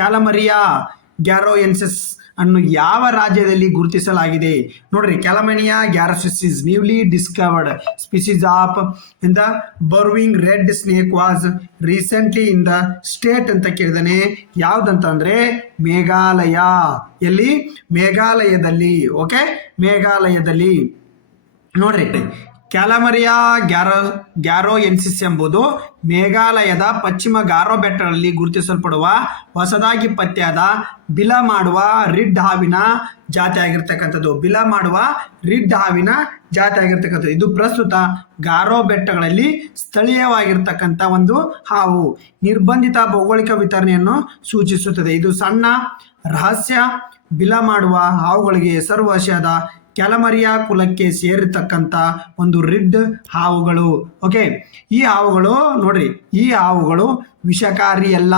ಕ್ಯಾಲಮರಿಯಾ ಗ್ಯಾರೋಯೆನ್ಸಿಸ್ ಅನ್ನು ಯಾವ ರಾಜ್ಯದಲ್ಲಿ ಗುರುತಿಸಲಾಗಿದೆ? ನೋಡ್ರಿ, Calamaria garoensis is newly discovered species of in the burrowing red snake was recently in the state ಅಂತ ಕೇಳಿದಾನೆ. ಯಾವ್ದಂತಂದ್ರೆ ಮೇಘಾಲಯ. ಎಲ್ಲಿ? ಮೇಘಾಲಯದಲ್ಲಿ. ಮೇಘಾಲಯದಲ್ಲಿ. ನೋಡ್ರಿ, ಕ್ಯಾಲಮರಿಯಾ ಗ್ಯಾರೋಯೆನ್ಸಿಸ್ ಎಂಬುದು ಮೇಘಾಲಯದ ಪಶ್ಚಿಮ ಗಾರೋ ಬೆಟ್ಟಗಳಲ್ಲಿ ಗುರುತಿಸಲ್ಪಡುವ ಹೊಸದಾಗಿ ಪತ್ತೆಯಾದ ಬಿಲ ಮಾಡುವ ರಿಡ್ ಹಾವಿನ ಜಾತಿ ಆಗಿರ್ತಕ್ಕಂಥದ್ದು. ಇದು ಪ್ರಸ್ತುತ ಗಾರೋ ಬೆಟ್ಟಗಳಲ್ಲಿ ಸ್ಥಳೀಯವಾಗಿರ್ತಕ್ಕಂಥ ಒಂದು ಹಾವು. ನಿರ್ಬಂಧಿತ ಭೌಗೋಳಿಕ ವಿತರಣೆಯನ್ನು ಸೂಚಿಸುತ್ತದೆ. ಇದು ಸಣ್ಣ ರಹಸ್ಯ ಬಿಲ ಮಾಡುವ ಹಾವುಗಳಿಗೆ ಹೆಸರುವಾಸಿಯಾದ ಕ್ಯಾಲಮರಿಯಾ ಕುಲಕ್ಕೆ ಸೇರಿರ್ತಕ್ಕಂಥ ಒಂದು ರಿಡ್ ಹಾವುಗಳು. ಈ ಹಾವುಗಳು ನೋಡ್ರಿ, ಈ ಹಾವುಗಳು ವಿಷಕಾರಿ ಅಲ್ಲ.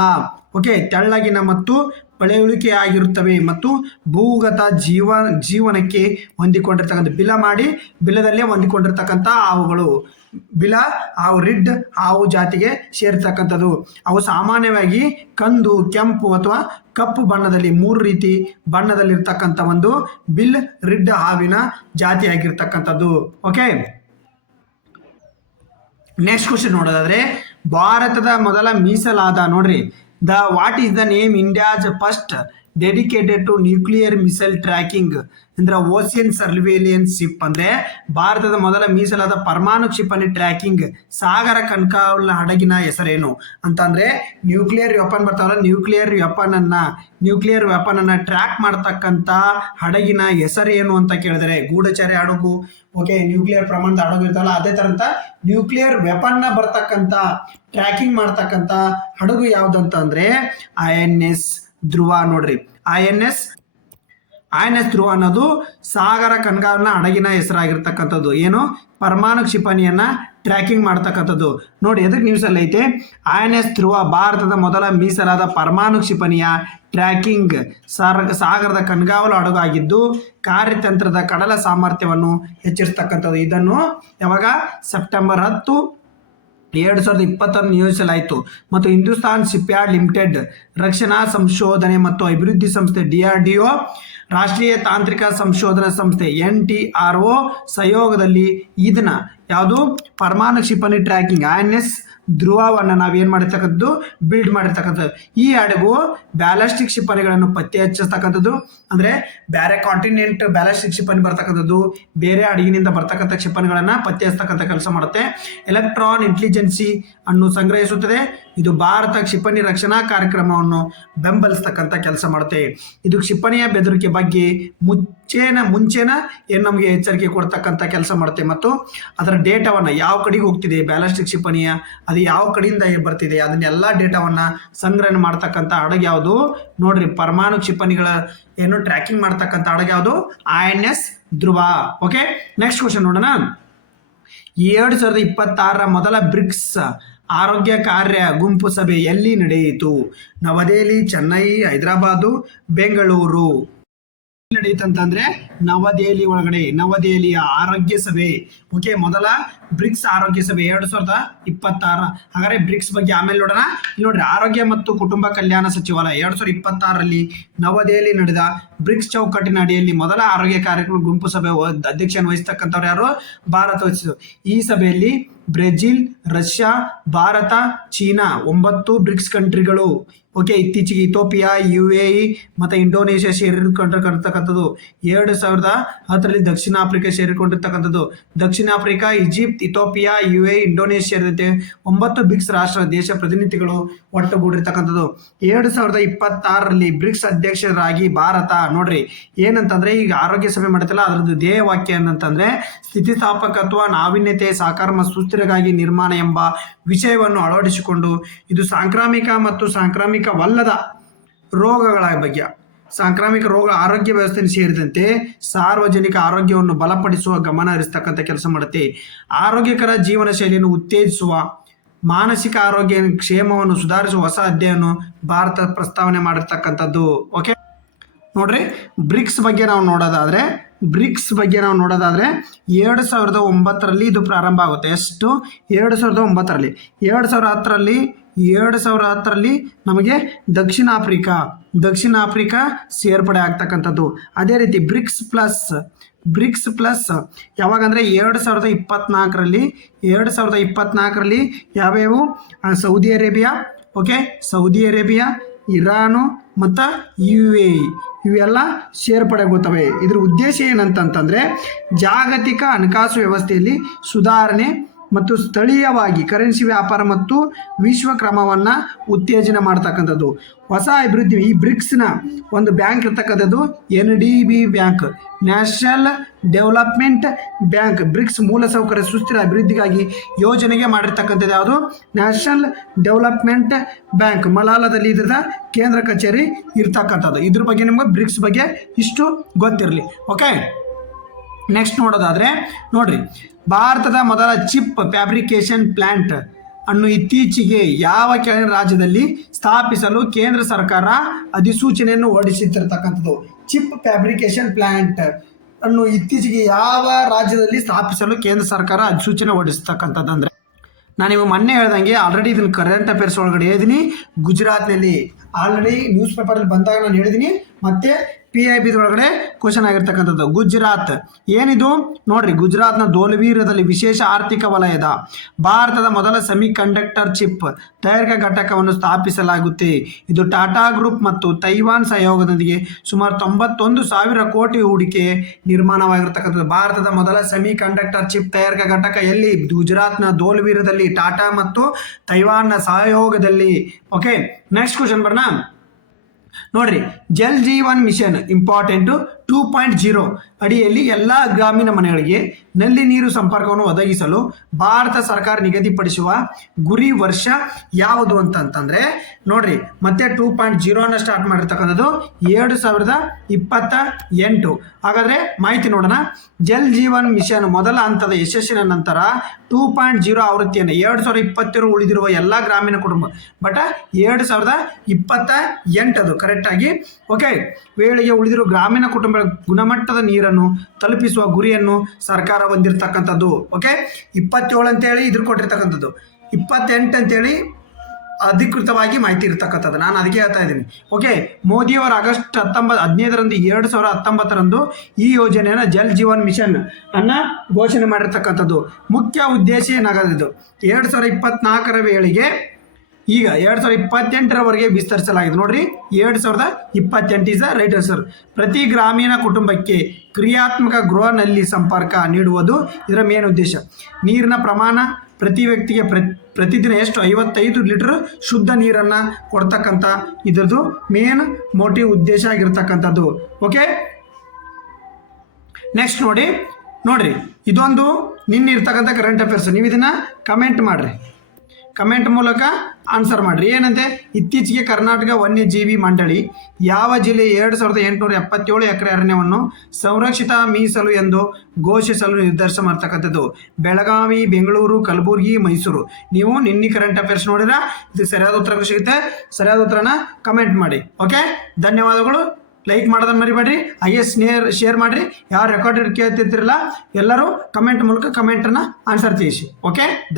ತೆಳ್ಳಗಿನ ಮತ್ತು ಪಳೆಯುಳಿಕೆಯಾಗಿರುತ್ತವೆ ಮತ್ತು ಭೂಗತ ಜೀವನಕ್ಕೆ ಹೊಂದಿಕೊಂಡಿರ್ತಕ್ಕಂಥ ಬಿಲದಲ್ಲೇ ಹೊಂದಿಕೊಂಡಿರ್ತಕ್ಕಂಥ ಹಾವುಗಳು. ಹಾವು ರಿಡ್ ಹಾವು ಜಾತಿಗೆ ಸೇರಿರ್ತಕ್ಕಂಥದ್ದು. ಅವು ಸಾಮಾನ್ಯವಾಗಿ ಕಂದು, ಕೆಂಪು ಅಥವಾ ಕಪ್ಪು ಬಣ್ಣದಲ್ಲಿ 3 ರೀತಿ ಬಣ್ಣದಲ್ಲಿರ್ತಕ್ಕಂಥ ಒಂದು ಬಿಲ್ ರಿಡ್ ಹಾವಿನ ಜಾತಿಯಾಗಿರ್ತಕ್ಕಂಥದ್ದು. ನೆಕ್ಸ್ಟ್ ಕ್ವಶನ್ ನೋಡೋದಾದ್ರೆ, ಭಾರತದ ಮೊದಲ ಮೀಸಲಾದ ನೋಡ್ರಿ what is the name India's first dedicated to nuclear missile tracking ಅಂದ್ರೆ ಓಸಿಯನ್ ಸರ್ವಿಲಿಯನ್ಸ್ ಶಿಪ್. ಅಂದ್ರೆ ಭಾರತದ ಮೊದಲ ಮೀಸಲಾದ ಪರಮಾಣು ಕ್ಷಿಪಣಿ ಟ್ರ್ಯಾಕಿಂಗ್ ಸಾಗರ ಕಣ್ಗಾವಲಿನ ಹಡಗಿನ ಹೆಸರೇನು ಅಂತಂದ್ರೆ ನ್ಯೂಕ್ಲಿಯರ್ ವೆಪನ್ ಬರ್ತಾವಲ್ಲ, ನ್ಯೂಕ್ಲಿಯರ್ ವೆಪನ್ ಅನ್ನ ಟ್ರ್ಯಾಕ್ ಮಾಡ್ತಕ್ಕಂಥ ಹಡಗಿನ ಹೆಸರೇನು ಅಂತ ಕೇಳಿದರೆ ಗೂಢಚಾರಿ ಹಡಗು. ನ್ಯೂಕ್ಲಿಯರ್ ಪ್ರಮಾಣದ ಹಡಗು ಇರ್ತಲ್ಲ, ಅದೇ ತರಂತ ನ್ಯೂಕ್ಲಿಯರ್ ವೆಪನ್ ನ ಬರ್ತಕ್ಕಂಥ ಟ್ರ್ಯಾಕಿಂಗ್ ಮಾಡ್ತಕ್ಕಂಥ ಹಡಗು ಯಾವ್ದಂತ ಅಂದ್ರೆ INS ಧ್ರುವ. ನೋಡ್ರಿ, INS ಧ್ರುವ ಅನ್ನೋದು ಸಾಗರ ಕಣ್ಗಾವಲಿನ ಹಡಗಿನ ಹೆಸರಾಗಿರ್ತಕ್ಕಂಥದ್ದು. ಏನು? ಪರಮಾಣು ಕ್ಷಿಪಣಿಯನ್ನ ಟ್ರ್ಯಾಕಿಂಗ್ ಮಾಡ್ತಕ್ಕಂಥದ್ದು. ನೋಡಿ, ಎದಕ್ಕೆ ನ್ಯೂಸ್ ಅಲ್ಲಿ ಐತೆ? INS ಧ್ರುವ ಭಾರತದ ಮೊದಲ ಮೀಸಲಾದ ಪರಮಾಣು ಕ್ಷಿಪಣಿಯ ಟ್ರ್ಯಾಕಿಂಗ್ ಸಾಗರದ ಕಣ್ಗಾವಲು ಹಡಗು ಆಗಿದ್ದು ಕಾರ್ಯತಂತ್ರದ ಕಡಲ ಸಾಮರ್ಥ್ಯವನ್ನು ಹೆಚ್ಚಿಸ್ತಕ್ಕಂಥದ್ದು. ಇದನ್ನು ಯಾವಾಗ? ಸೆಪ್ಟೆಂಬರ್ 10, 2020 ನಿಯೋಜಿಸಲಾಯಿತು. ಮತ್ತು ಹಿಂದೂಸ್ತಾನ್ ಶಿಪ್ಯಾರ್ಡ್ ಲಿಮಿಟೆಡ್, ರಕ್ಷಣಾ ಸಂಶೋಧನೆ ಮತ್ತು ಅಭಿವೃದ್ಧಿ ಸಂಸ್ಥೆ DRDO, ರಾಷ್ಟ್ರೀಯ ತಾಂತ್ರಿಕ ಸಂಶೋಧನಾ ಸಂಸ್ಥೆ NTRO ಸಹಯೋಗದಲ್ಲಿ ಇದನ್ನ ಯಾವುದು ಪರಮಾಣು ಕ್ಷಿಪಣಿ ಟ್ರ್ಯಾಕಿಂಗ್ INS ಧ್ರುವವನ್ನು ನಾವೇನು ಮಾಡಿರ್ತಕ್ಕಂಥದ್ದು ಬಿಲ್ಡ್ ಮಾಡಿರ್ತಕ್ಕಂಥದ್ದು. ಈ ಹಡಗು ಬ್ಯಾಲಿಸ್ಟಿಕ್ ಕ್ಷಿಪಣಿಗಳನ್ನು ಪತ್ತೆ ಹಚ್ಚತಕ್ಕಂಥದ್ದು. ಅಂದರೆ ಬೇರೆ ಕಾಂಟಿನೆಂಟ್ ಬ್ಯಾಲಿಸ್ಟಿಕ್ ಕ್ಷಿಪಣಿ ಬರ್ತಕ್ಕಂಥದ್ದು, ಬೇರೆ ಹಡಗಿನಿಂದ ಬರ್ತಕ್ಕಂಥ ಕ್ಷಿಪಣಿಗಳನ್ನು ಪತ್ತೆ ಹಚ್ಚತಕ್ಕಂಥ ಕೆಲಸ ಮಾಡುತ್ತೆ. ಎಲೆಕ್ಟ್ರಾನ್ ಇಂಟೆಲಿಜೆನ್ಸಿ ಅನ್ನು ಸಂಗ್ರಹಿಸುತ್ತದೆ. ಇದು ಭಾರತ ಕ್ಷಿಪಣಿ ರಕ್ಷಣಾ ಕಾರ್ಯಕ್ರಮವನ್ನು ಬೆಂಬಲಿಸ್ತಕ್ಕಂಥ ಕೆಲಸ ಮಾಡುತ್ತೆ. ಇದು ಕ್ಷಿಪಣಿಯ ಬೆದರಿಕೆ ಬಗ್ಗೆ ಮುಂಚೆನ ಏನು ನಮಗೆ ಎಚ್ಚರಿಕೆ ಕೊಡ್ತಕ್ಕಂಥ ಕೆಲಸ ಮಾಡುತ್ತೆ. ಮತ್ತು ಅದರ ಡೇಟಾವನ್ನು ಯಾವ ಕಡೆಗೆ ಹೋಗ್ತಿದೆ, ಬ್ಯಾಲಿಸ್ಟಿಕ್ ಕ್ಷಿಪಣಿಯ ಅದು ಯಾವ ಕಡೆಯಿಂದ ಬರ್ತಿದೆ, ಅದನ್ನೆಲ್ಲ ಡೇಟಾವನ್ನು ಸಂಗ್ರಹಣೆ ಮಾಡ್ತಕ್ಕಂಥ ಹಡಗು ಯಾವುದು? ನೋಡ್ರಿ, ಪರಮಾಣು ಕ್ಷಿಪಣಿಗಳ ಏನು ಟ್ರ್ಯಾಕಿಂಗ್ ಮಾಡ್ತಕ್ಕಂಥ ಹಡಗು ಯಾವುದು? INS ಧ್ರುವ. ನೆಕ್ಸ್ಟ್ ಕ್ವಶನ್ ನೋಡೋಣ. 2026 ಮೊದಲ ಬ್ರಿಕ್ಸ್ ಆರೋಗ್ಯ ಕಾರ್ಯ ಗುಂಪು ಸಭೆ ಎಲ್ಲಿ ನಡೆಯಿತು? ನವದೆಹಲಿ, ಚೆನ್ನೈ, ಹೈದರಾಬಾದು, ಬೆಂಗಳೂರು. ನಡೆಯುತ್ತಂತಂದ್ರೆ ನವದೆಹಲಿ ಒಳಗಡೆ ನವದೆಹಲಿಯ ಆರೋಗ್ಯ ಸಭೆ. ಓಕೆ, ಮೊದಲ ಬ್ರಿಕ್ಸ್ ಆರೋಗ್ಯ ಸಭೆ 2026. ಹಾಗಾದ್ರೆ ಬ್ರಿಕ್ಸ್ ಬಗ್ಗೆ ಆಮೇಲೆ ನೋಡೋಣ. ಇಲ್ಲಿ ನೋಡ್ರಿ, ಆರೋಗ್ಯ ಮತ್ತು ಕುಟುಂಬ ಕಲ್ಯಾಣ ಸಚಿವಾಲಯ 2026ರಲ್ಲಿ ನವದೆಹಲಿ ನಡೆದ ಬ್ರಿಕ್ಸ್ ಚೌಕಟ್ಟಿನ ಅಡಿಯಲ್ಲಿ ಮೊದಲ ಆರೋಗ್ಯ ಕಾರ್ಯಕ್ರಮ ಗುಂಪು ಸಭೆ ಅಧ್ಯಕ್ಷವನ್ನು ವಹಿಸ್ತಕ್ಕಂಥವ್ರು ಯಾರು? ಭಾರತ ವಹಿಸಿದ್ರು. ಈ ಸಭೆಯಲ್ಲಿ Brazil, Russia, Bharat, China 9 BRICS ಕಂಟ್ರಿಗಳು. ಓಕೆ, ಇತ್ತೀಚೆಗೆ ಇಥೋಪಿಯಾ, UAE ಮತ್ತು ಇಂಡೋನೇಷ್ಯಾ ಸೇರಿಕೊಂಡಿರ್ತಕ್ಕಂಥದ್ದು. 2010ರಲ್ಲಿ ದಕ್ಷಿಣ ಆಫ್ರಿಕಾ ಸೇರಿಕೊಂಡಿರ್ತಕ್ಕಂಥದ್ದು. ದಕ್ಷಿಣ Africa, Egypt, Ethiopia, UAE, Indonesia ಸೇರಿದಂತೆ 9 ಬ್ರಿಕ್ಸ್ ರಾಷ್ಟ್ರ ದೇಶ ಪ್ರತಿನಿಧಿಗಳು ಒಟ್ಟುಗೂಡಿರ್ತಕ್ಕಂಥದ್ದು. 2026ರಲ್ಲಿ ಬ್ರಿಕ್ಸ್ ಅಧ್ಯಕ್ಷರಾಗಿ ಭಾರತ. ನೋಡ್ರಿ, ಏನಂತಂದ್ರೆ ಈಗ ಆರೋಗ್ಯ ಸಭೆ ಮಾಡ್ತಿಲ್ಲ, ಅದರದ್ದು ಧ್ಯೇಯ ವಾಕ್ಯ ಏನಂತಂದ್ರೆ ಸ್ಥಿತಿಸ್ಥಾಪಕತ್ವ, ನಾವೀನ್ಯತೆ, ಸಹಕಾರ ಮತ್ತು ಸುಸ್ಥಿರಗಾಗಿ ನಿರ್ಮಾಣ ಎಂಬ ವಿಷಯವನ್ನು ಅಳವಡಿಸಿಕೊಂಡು ಇದು ಸಾಂಕ್ರಾಮಿಕ ಮತ್ತು ಸಾಂಕ್ರಾಮಿಕವಲ್ಲದ ರೋಗಗಳ ಬಗ್ಗೆ, ಸಾಂಕ್ರಾಮಿಕ ರೋಗ ಆರೋಗ್ಯ ವ್ಯವಸ್ಥೆ ಸೇರಿದಂತೆ ಸಾರ್ವಜನಿಕ ಆರೋಗ್ಯವನ್ನು ಬಲಪಡಿಸುವ ಗಮನ ಹರಿಸ್ತಕ್ಕಂಥ ಕೆಲಸ ಮಾಡುತ್ತೆ. ಆರೋಗ್ಯಕರ ಜೀವನ ಶೈಲಿಯನ್ನು ಉತ್ತೇಜಿಸುವ, ಮಾನಸಿಕ ಆರೋಗ್ಯ ಕ್ಷೇಮವನ್ನು ಸುಧಾರಿಸುವ ಹೊಸ ಅಧ್ಯಯನ ಭಾರತ ಪ್ರಸ್ತಾವನೆ ಮಾಡಿರ್ತಕ್ಕಂಥದ್ದು. ಓಕೆ ನೋಡ್ರಿ, ಬ್ರಿಕ್ಸ್ ಬಗ್ಗೆ ನಾವು ನೋಡೋದಾದ್ರೆ 2009ರಲ್ಲಿ ಇದು ಪ್ರಾರಂಭ ಆಗುತ್ತೆ. ಎಷ್ಟು? 2009ರಲ್ಲಿ. 2010ರಲ್ಲಿ ನಮಗೆ ದಕ್ಷಿಣ ಆಫ್ರಿಕಾ ಸೇರ್ಪಡೆ ಆಗ್ತಕ್ಕಂಥದ್ದು. ಅದೇ ರೀತಿ ಬ್ರಿಕ್ಸ್ ಪ್ಲಸ್ ಯಾವಾಗಂದ್ರೆ 2024ರಲ್ಲಿ ಯಾವ್ಯಾವು? ಸೌದಿ ಅರೇಬಿಯಾ, ಇರಾನು ಮತ್ತು UAE ಇವೆಲ್ಲ ಸೇರ್ಪಡೆಗೊಳ್ತವೆ. ಇದರ ಉದ್ದೇಶ ಏನಂತಂತಂದ್ರೆ ಜಾಗತಿಕ ಹಣಕಾಸು ವ್ಯವಸ್ಥೆಯಲ್ಲಿ ಸುಧಾರಣೆ ಮತ್ತು ಸ್ಥಳೀಯವಾಗಿ ಕರೆನ್ಸಿ ವ್ಯಾಪಾರ ಮತ್ತು ವಿಶ್ವ ಕ್ರಮವನ್ನು ಉತ್ತೇಜನ ಮಾಡ್ತಕ್ಕಂಥದ್ದು. ಹೊಸ ಅಭಿವೃದ್ಧಿ. ಈ ಬ್ರಿಕ್ಸ್ನ ಒಂದು ಬ್ಯಾಂಕ್ ಇರ್ತಕ್ಕಂಥದ್ದು NDB bank, national development bank. BRICS ಮೂಲಸೌಕರ್ಯ ಸುಸ್ಥಿರ ಅಭಿವೃದ್ಧಿಗಾಗಿ ಯೋಜನೆಗೆ ಮಾಡಿರ್ತಕ್ಕಂಥದ್ದು ಯಾವುದು? National development bank. ಮಲಾಲದಲ್ಲಿ ಇದರ ಕೇಂದ್ರ ಕಚೇರಿ ಇರ್ತಕ್ಕಂಥದ್ದು. ಇದ್ರ ಬಗ್ಗೆ ನಿಮ್ಗೆ ಬ್ರಿಕ್ಸ್ ಬಗ್ಗೆ ಇಷ್ಟು ಗೊತ್ತಿರಲಿ. ಓಕೆ, ನೆಕ್ಸ್ಟ್ ನೋಡೋದಾದ್ರೆ ನೋಡ್ರಿ, ಭಾರತದ ಮೊದಲ ಚಿಪ್ ಫ್ಯಾಬ್ರಿಕೇಶನ್ ಪ್ಲಾಂಟ್ ಅನ್ನು ಇತ್ತೀಚೆಗೆ ಯಾವ ಕೆಳಗಿನ ರಾಜ್ಯದಲ್ಲಿ ಸ್ಥಾಪಿಸಲು ಕೇಂದ್ರ ಸರ್ಕಾರ ಅಧಿಸೂಚನೆಯನ್ನು ಹೊರಡಿಸಿರ್ತಕ್ಕಂಥದ್ದು? ಚಿಪ್ ಫ್ಯಾಬ್ರಿಕೇಶನ್ ಪ್ಲಾಂಟ್ ಅನ್ನು ಇತ್ತೀಚೆಗೆ ಯಾವ ರಾಜ್ಯದಲ್ಲಿ ಸ್ಥಾಪಿಸಲು ಕೇಂದ್ರ ಸರ್ಕಾರ ಅಧಿಸೂಚನೆ ಹೊರಡಿಸ್ತಕ್ಕಂಥದ್ದು ಅಂದ್ರೆ, ನಾನು ಇವಾಗ ಮೊನ್ನೆ ಹೇಳ್ದಂಗೆ ಆಲ್ರೆಡಿ ಇದನ್ನು ಕರೆಂಟ್ ಅಫೇರ್ಸ್ ಒಳಗಡೆ ಹೇಳಿದ್ದೀನಿ. ಗುಜರಾತ್ನಲ್ಲಿ ಆಲ್ರೆಡಿ ನ್ಯೂಸ್ ಪೇಪರಲ್ಲಿ ಬಂದಾಗ ನಾನು ಹೇಳಿದ್ದೀನಿ. ಮತ್ತೆ PIB ಒಳಗಡೆ ಕ್ವಶನ್ ಆಗಿರ್ತಕ್ಕಂಥದ್ದು ಗುಜರಾತ್. ಏನಿದು ನೋಡ್ರಿ, ಗುಜರಾತ್ನ ಧೋಲ್ವೀರದಲ್ಲಿ ವಿಶೇಷ ಆರ್ಥಿಕ ವಲಯದ ಭಾರತದ ಮೊದಲ ಸೆಮಿ ಕಂಡಕ್ಟರ್ ಚಿಪ್ ತಯಾರಿಕಾ ಘಟಕವನ್ನು ಸ್ಥಾಪಿಸಲಾಗುತ್ತೆ. ಇದು ಟಾಟಾ ಗ್ರೂಪ್ ಮತ್ತು ತೈವಾನ್ ಸಹಯೋಗದೊಂದಿಗೆ ಸುಮಾರು 91,000 ಕೋಟಿ ಹೂಡಿಕೆ ನಿರ್ಮಾಣವಾಗಿರ್ತಕ್ಕಂಥದ್ದು. ಭಾರತದ ಮೊದಲ ಸೆಮಿ ಕಂಡಕ್ಟರ್ ಚಿಪ್ ತಯಾರಿಕಾ ಘಟಕ ಎಲ್ಲಿ? ಗುಜರಾತ್ನ ಧೋಲ್ವೀರದಲ್ಲಿ ಟಾಟಾ ಮತ್ತು ತೈವಾನ್ನ ಸಹಯೋಗದಲ್ಲಿ. ಓಕೆ, ನೆಕ್ಸ್ಟ್ ಕ್ವಶನ್ ಬರೋಣ. ನೋಡ್ರಿ, ಜಲ್ ಜೀವನ್ ಮಿಷನ್ ಇಂಪಾರ್ಟೆಂಟ್ 2.0 ಅಡಿಯಲ್ಲಿ ಎಲ್ಲ ಗ್ರಾಮೀಣ ಮನೆಗಳಿಗೆ ನಲ್ಲಿ ನೀರು ಸಂಪರ್ಕವನ್ನು ಒದಗಿಸಲು ಭಾರತ ಸರ್ಕಾರ ನಿಗದಿಪಡಿಸುವ ಗುರಿ ವರ್ಷ ಯಾವುದು ಅಂತಂದ್ರೆ ನೋಡ್ರಿ, ಮತ್ತೆ 2.0 ಸ್ಟಾರ್ಟ್ ಮಾಡಿರ್ತಕ್ಕಂಥದ್ದು 2028. ಹಾಗಾದ್ರೆ ಮಾಹಿತಿ ನೋಡೋಣ. ಜಲ್ ಜೀವನ್ ಮಿಷನ್ ಮೊದಲ ಹಂತದ ಯಶಸ್ಸಿನ ನಂತರ 2.0 ಆವೃತ್ತಿಯನ್ನು 2027 ಉಳಿದಿರುವ ಎಲ್ಲ ಗ್ರಾಮೀಣ ಕುಟುಂಬ, ಬಟ್ 2028 ಅದು ಕರೆಕ್ಟ್ ಆಗಿ. ಓಕೆ, ವೇಳೆಗೆ ಉಳಿದಿರುವ ಗ್ರಾಮೀಣ ಕುಟುಂಬ ಗುಣಮಟ್ಟದ ನೀರನ್ನು ತಲುಪಿಸುವ ಗುರಿಯನ್ನು ಸರ್ಕಾರ ಹೊಂದಿರತಕ್ಕಂಥದ್ದು. ಓಕೆ, 27 ಅಂತೇಳಿ ಇದ್ರ ಕೊಟ್ಟಿರ್ತಕ್ಕಂಥದ್ದು, 28 ಅಂತೇಳಿ ಅಧಿಕೃತವಾಗಿ ಮಾಹಿತಿ ಇರ್ತಕ್ಕಂಥದ್ದು. ನಾನು ಅದಕ್ಕೆ ಹೇಳ್ತಾ ಇದ್ದೀನಿ. ಓಕೆ, ಮೋದಿಯವರು ಆಗಸ್ಟ್ 15ರಂದು 2019ರಂದು ಈ ಯೋಜನೆಯನ್ನು ಜಲ್ ಜೀವನ್ ಮಿಷನ್ ಅನ್ನ ಘೋಷಣೆ ಮಾಡಿರ್ತಕ್ಕಂಥದ್ದು. ಮುಖ್ಯ ಉದ್ದೇಶ ಏನಾಗೋದು? 2024ರ ವೇಳೆಗೆ ಈಗ 2028ರವರೆಗೆ ವಿಸ್ತರಿಸಲಾಗಿದೆ. ನೋಡ್ರಿ, 2028 ಇಸ್ ರೈಟ್ ಆನ್ಸರ್. ಪ್ರತಿ ಗ್ರಾಮೀಣ ಕುಟುಂಬಕ್ಕೆ ಕ್ರಿಯಾತ್ಮಕ ಗೃಹ ನಲ್ಲಿ ಸಂಪರ್ಕ ನೀಡುವುದು ಇದರ ಮೇನ್ ಉದ್ದೇಶ. ನೀರಿನ ಪ್ರಮಾಣ ಪ್ರತಿ ವ್ಯಕ್ತಿಗೆ ಪ್ರತಿದಿನ ಎಷ್ಟು? 55 ಲೀಟರ್ ಶುದ್ಧ ನೀರನ್ನು ಕೊಡ್ತಕ್ಕಂಥ ಇದರದು ಮೇನ್ ಮೋಟಿವ್ ಉದ್ದೇಶ ಆಗಿರ್ತಕ್ಕಂಥದ್ದು. ಓಕೆ, ನೆಕ್ಸ್ಟ್ ನೋಡ್ರಿ ಇದೊಂದು ನಿನ್ನಿರ್ತಕ್ಕಂಥ ಕರೆಂಟ್ ಅಫೇರ್ಸ್. ನೀವು ಇದನ್ನ ಕಮೆಂಟ್ ಮಾಡ್ರಿ, ಕಮೆಂಟ್ ಮೂಲಕ ಆನ್ಸರ್ ಮಾಡಿರಿ. ಏನಂತೆ? ಇತ್ತೀಚೆಗೆ ಕರ್ನಾಟಕ ವನ್ಯಜೀವಿ ಮಂಡಳಿ ಯಾವ ಜಿಲ್ಲೆ 2877 ಎಕರೆ ಅರಣ್ಯವನ್ನು ಸಂರಕ್ಷಿತ ಮೀಸಲು ಎಂದು ಘೋಷಿಸಲು ನಿರ್ಧರಿಸ ಮಾಡ್ತಕ್ಕಂಥದ್ದು? ಬೆಳಗಾವಿ, ಬೆಂಗಳೂರು, ಕಲಬುರಗಿ, ಮೈಸೂರು. ನೀವು ನಿನ್ನೆ ಕರೆಂಟ್ ಅಫೇರ್ಸ್ ನೋಡಿದ್ರೆ ಇದು ಸರಿಯಾದ ಉತ್ತರ ಸಿಗುತ್ತೆ. ಸರಿಯಾದ ಉತ್ತರನ ಕಮೆಂಟ್ ಮಾಡಿ. ಓಕೆ, ಧನ್ಯವಾದಗಳು. ಲೈಕ್ ಮಾಡೋದನ್ನ ಮರಿಬೇಡ್ರಿ. ಹಾಗೆ ಶೇರ್ ಮಾಡಿರಿ. ಯಾರು ರೆಕಾರ್ಡೆಡ್ ಕೇಳ್ತಿರ್ತಿರಲ್ಲ ಎಲ್ಲರೂ ಕಮೆಂಟ್ ಮೂಲಕ ಕಮೆಂಟನ್ನು ಆನ್ಸರ್ చేసి ಓಕೆ.